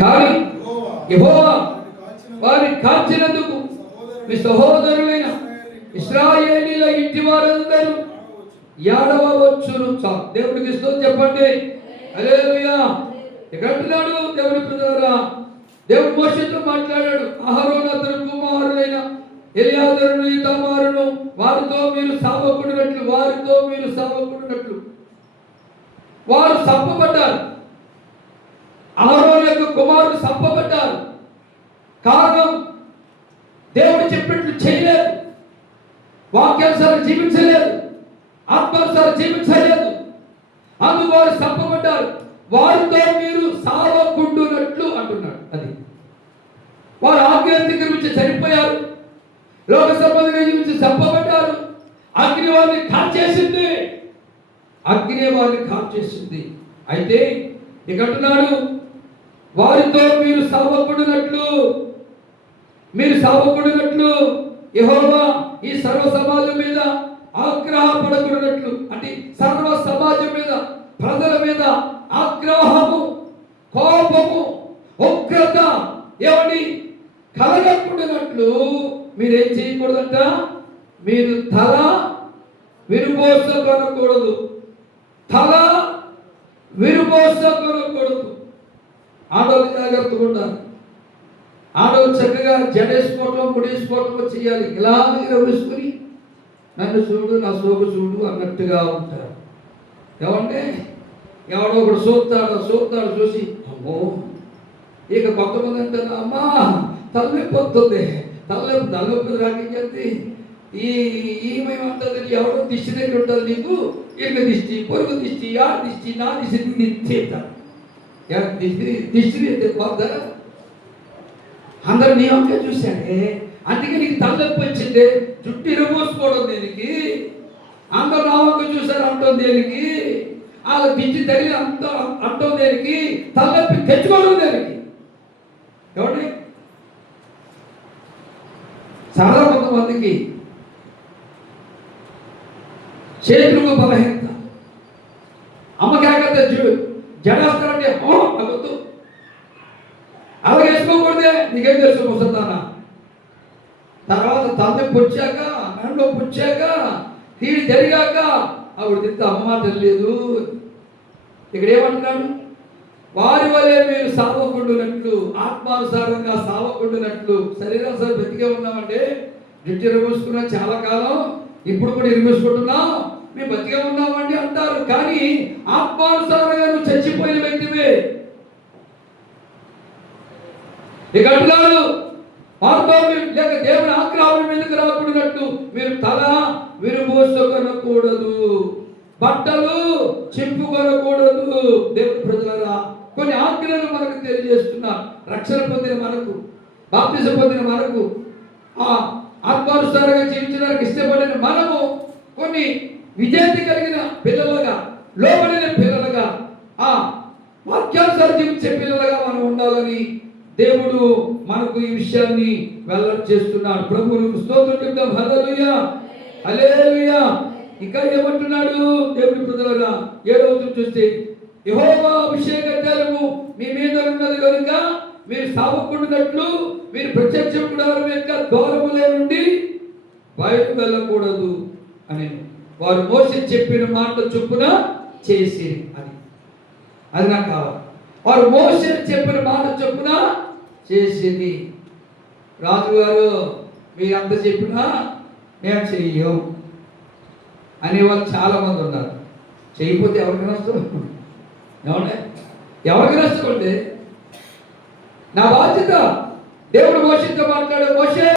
కానీ యెహోవా వారిని కాల్చినందుకు మీ సహోదరులైన ఇశ్రాయేలీల ఇంటి వారందరూ ఏడవవచ్చును. దేవుడికి స్తోత్రం చెప్పండి. హల్లెలూయా. ఇక్కడ అంటున్నాడు దేవుని ప్రజలారా, దేవుడు మోషేతో మాట్లాడాడు. అహరోను అతని కుమారులైన ఎలియాజరును ఈతామారును వారితో మీరు సావకుడినట్లు వారు చంపబడ్డారు. అహరోను యొక్క కుమారులు చంపబడ్డారు. కారణం దేవుడు చెప్పినట్లు చేయలేదు, వాక్యానుసారం జీవించలేదు, ఆత్మానుసారం జీవించలేదు. అందుకు వారు చంపబడ్డారు. వారితో మీరు సావకుండునట్లు అంటున్నాడు. అది వారు ఆజ్ఞాతిక్రమించి చనిపోయారు, లోక సంబంధంగా జీవించి చంపబడ్డారు. అగ్ని వారిని కాల్చేసింది. అయితే ఇక అంటున్నాడు, వారితో మీరు సావకుండునట్లు యెహోవా ఈ సర్వ సమాజం మీద ఆగ్రహపడకూడనట్లు, అంటే సర్వ సమాజం మీద, ప్రజల మీద ఆగ్రహము, కోపము, ఉగ్రత ఏమని కలగకుండానట్లు మీరేం చేయకూడదంట? మీరు తల విరుబోసకొనకూడదు. ఆడవాళ్ళు జాగ్రత్తగా ఉండాలి. ఆడవాళ్ళు చక్కగా జడేసుకోవటం, ముడేసుకోవటం చేయాలి. ఇలా వేసుకుని నన్ను చూడు, నా సోకు చూడు అన్నట్టుగా ఉంటారు. ఏమంటే ఎవడో ఒకడు చూస్తాడు చూసి అమ్మో, ఇక కొంతమంది అంటారు అమ్మా తలనొప్పి వస్తుంది, తలనొప్పి రాకించేది ఈమెమంటుంది, ఎవడో దిష్టి దగ్గర ఉంటుంది నీకు, ఇక దిష్టి, పొరుగు దిష్టి, ఆ దిష్టి, నా దిష్టి చేస్తాను. దిష్టి పోద్దా? అందరు నీ వంకే చూశాడే, అందుకే నీకు తలనొప్పి వచ్చింది. జుట్టు ఇరగోసుకోవడం దేనికి? అందరు నా వంక చూశారు అంటాం దేనికి? వాళ్ళ దిష్టి తగిలి అంటాం దేనికి? తలనొప్పి తెచ్చుకోవడం దేనికి? ఏమండి, చాలా కొంతమందికి చేతులకు బలహీనత. అమ్మకేకతే జడేస్తారంటే అవ్వద్దు, అలాగే వేసుకోకూడదే, నీకేం తెలుసు ముసల్దానా. తర్వాత తలనొప్పి వచ్చాక, మెడనొప్పి వచ్చాక, కీడి జరిగాక ఆవిడ తింటే అమ్మ తెలియదు. ఇక్కడ ఏమంటున్నాడు? వారి వలె మీరు సావకుండునట్లు, ఆత్మానుసారంగా సావకుండునట్లు. శరీరానుసారం బ్రతికే ఉన్నామంటే జుట్టు ఇరగోసుకున్నా చాలా కాలం, ఇప్పుడు కూడా ఇరగోసుకుంటున్నాం, మేము బతికే ఉన్నామండి అంటారు. కానీ ఆత్మానుసారంగా నువ్వు చచ్చిపోయిన వ్యక్తివే. ఇక అంటున్నాడు, వారితో లేక దేవుని ఆగ్రహం మీదకి రాకూడనట్టు మీరు తల విరుబోసుకొనకూడదు, బట్టలు చింపుకొనకూడదు. దేవుని ప్రజలారా, కొన్ని ఆజ్ఞలను మనకు తెలియజేస్తున్నారు. రక్షణ పొందిన మనకు, బాప్తిజం పొందిన మనకు, ఆత్మానుసారంగా జీవించడానికి ఇష్టపడిన మనము కొన్ని విజేత కలిగిన పిల్లలుగా, లోబడిన పిల్లలుగా, వాక్యానుసారం జీవించే పిల్లలుగా మనం ఉండాలని దేవుడు మనకు ఈ విషయాన్ని వెల్లడి చేస్తున్నాడు. ప్రభువుకు స్తోత్రం చెప్తాం. హల్లెలూయా, హల్లెలూయా. ఇంకా ఏమంటున్నాడు దేవుని ప్రజలారా? 7వ వచనం చూస్తే, యెహోవా అభిషేక తైలము మీ మీద ఉన్నది కనుక మీరు సావకుండునట్లు మీరు ప్రత్యక్ష గుడారం యొక్క ద్వారములో నుండి బయటకు వెళ్ళకూడదు అని వారు మోసే చెప్పిన మాట చొప్పున చేసి, అది నాకు కావాలి. వారు మోసే చెప్పిన మాట చొప్పున చేసింది. రాజుగారు మీరు అంత చెప్పినా మేము చెయ్యం అనేవాళ్ళు చాలా మంది ఉన్నారు. చేయకపోతే ఎవరికి నష్టం? ఏమంటే ఎవరికి నష్టం? అంటే నా బాధ్యత. దేవుడు మోషేతో మాట్లాడే, మోషే